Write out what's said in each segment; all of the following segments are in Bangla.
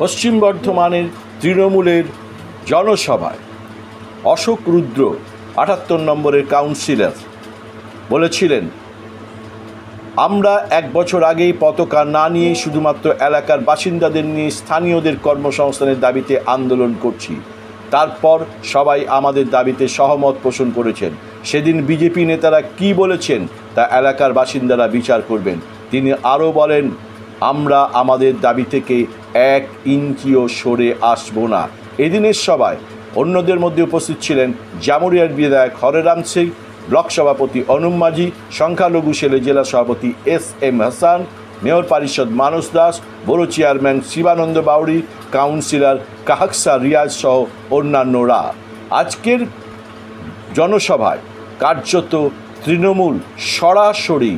পশ্চিম বর্ধমানের তৃণমূলের জনসভায় অশোক রুদ্র ৭৮ নম্বরের কাউন্সিলর বলেছিলেন, আমরা ১ বছর আগেই পতাকা না নিয়ে শুধুমাত্র এলাকার বাসিন্দাদের নিয়ে স্থানীয়দের কর্মসংস্থানের দাবিতে আন্দোলন করছি। তারপর সবাই আমাদের দাবিতে সহমত পোষণ করেছেন। সেদিন বিজেপি নেতারা কি বলেছেন তা এলাকার বাসিন্দারা বিচার করবেন। তিনি আরও বলেন, আমরা আমাদের দাবি থেকে ১ ইঞ্চিও সরে আসব না। এদিনের সভায় অন্যদের মধ্যে উপস্থিত ছিলেন জামুরিয়ার বিধায়ক হরেরাম সিং, ব্লক সভাপতি অনুম মাঝি, সংখ্যালঘু সেলে জেলা সভাপতি SM হাসান, মেয়র পরিষদ মানস দাস, বড় চেয়ারম্যান শিবানন্দ বাউরি, কাউন্সিলর কাহাকসা রিয়াজ সহ অন্যান্যরা। আজকের জনসভায় কার্যত তৃণমূল সরাসরি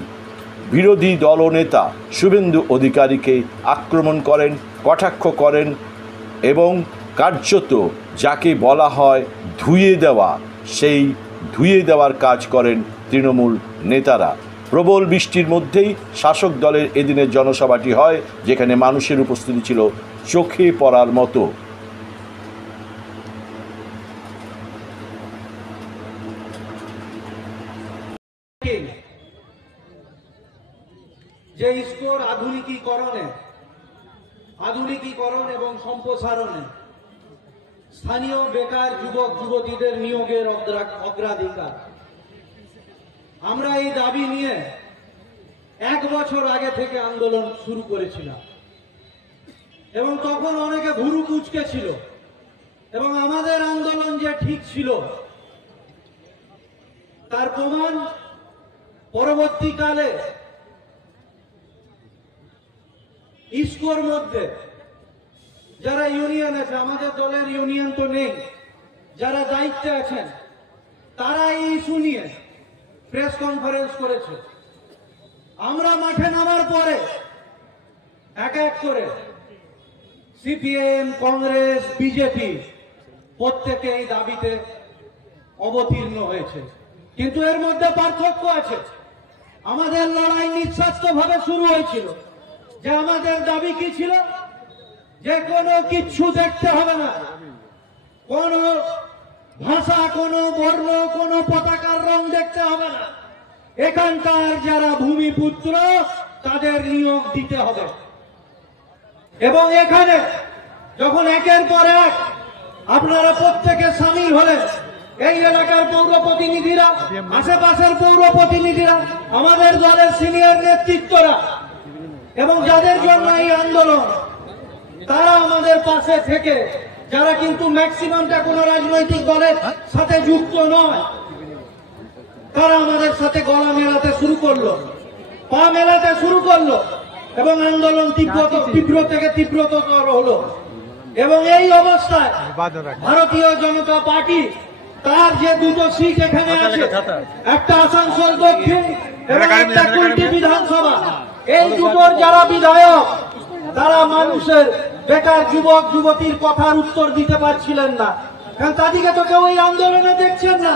বিরোধী দলনেতা শুভেন্দু অধিকারীকে আক্রমণ করেন, কটাক্ষ করেন এবং কার্যত যাকে বলা হয় ধুয়ে দেওয়া, সেই ধুয়ে দেওয়ার কাজ করেন তৃণমূল নেতারা। প্রবল বৃষ্টির মধ্যেই শাসক দলের এদিনের জনসভাটি হয়, যেখানে মানুষের উপস্থিতি ছিল চোখে পড়ার মতো। যে ইস্কোর আধুনিকীকরণ এবং সম্প্রসারণে স্থানীয় বেকার যুবক যুবতীদের নিয়োগের অগ্রাধিকার, আমরা এই দাবি নিয়ে 1 বছর আগে থেকে আন্দোলন শুরু করেছিলাম এবং তখন অনেকে ভুরু কুঁচকে ছিল এবং আমাদের আন্দোলন যে ঠিক ছিল তার প্রমাণ পরবর্তীকালে ইস্কোর মধ্যে যারা ইউনিয়ন আছে, আমাদের দলের ইউনিয়ন তো নেই, যারা দায়িত্বে আছেন তারা এই ইস্যু নিয়ে প্রেস কনফারেন্স করেছে। আমরা মাঠে নামার পরে এক এক করে CPIM, কংগ্রেস, বিজেপি প্রত্যেকে এই দাবিতে অবতীর্ণ হয়েছে। কিন্তু এর মধ্যে পার্থক্য আছে। আমাদের লড়াই নিঃস্বার্থভাবে শুরু হয়েছিল। যে আমাদের দাবি কি ছিল? যে কোনো কিচ্ছু দেখতে হবে না, কোন ভাষা, কোন বর্ণ, কোন পতাকার রং দেখতে হবে না, এখানকার যারা ভূমিপুত্র তাদের নিয়োগ দিতে হবে। এবং এখানে যখন একের পর এক আপনারা প্রত্যেকে সামিল হলেন, এই এলাকার পৌর প্রতিনিধিরা, আশেপাশের পৌর প্রতিনিধিরা, আমাদের দলের সিনিয়র নেতৃত্বরা এবং যাদের জন্য এই আন্দোলন, তারা আমাদের পাশে থেকে, যারা কিন্তু ম্যাক্সিমামটা কোনো রাজনৈতিক দলের সাথে যুক্ত নয়, তারা আমাদের সাথে গলা মেলাতে শুরু করলো, পা মেলাতে শুরু করলো এবং আন্দোলন তীব্র থেকে তীব্রতর হলো। এবং এই অবস্থায় ভারতীয় জনতা পার্টি তার যে 2টো সিট এখানে আছে, একটা আসানসোল দক্ষিণ এবং একটা কুলটি বিধানসভা, এই দুটোর যারা বিধায়ক তারা মানুষের বেকার যুবক যুবতীর কথার উত্তর দিতে পারছিলেন না, কারণ তাদেরকে তো কেউ এই আন্দোলনে দেখছেন না।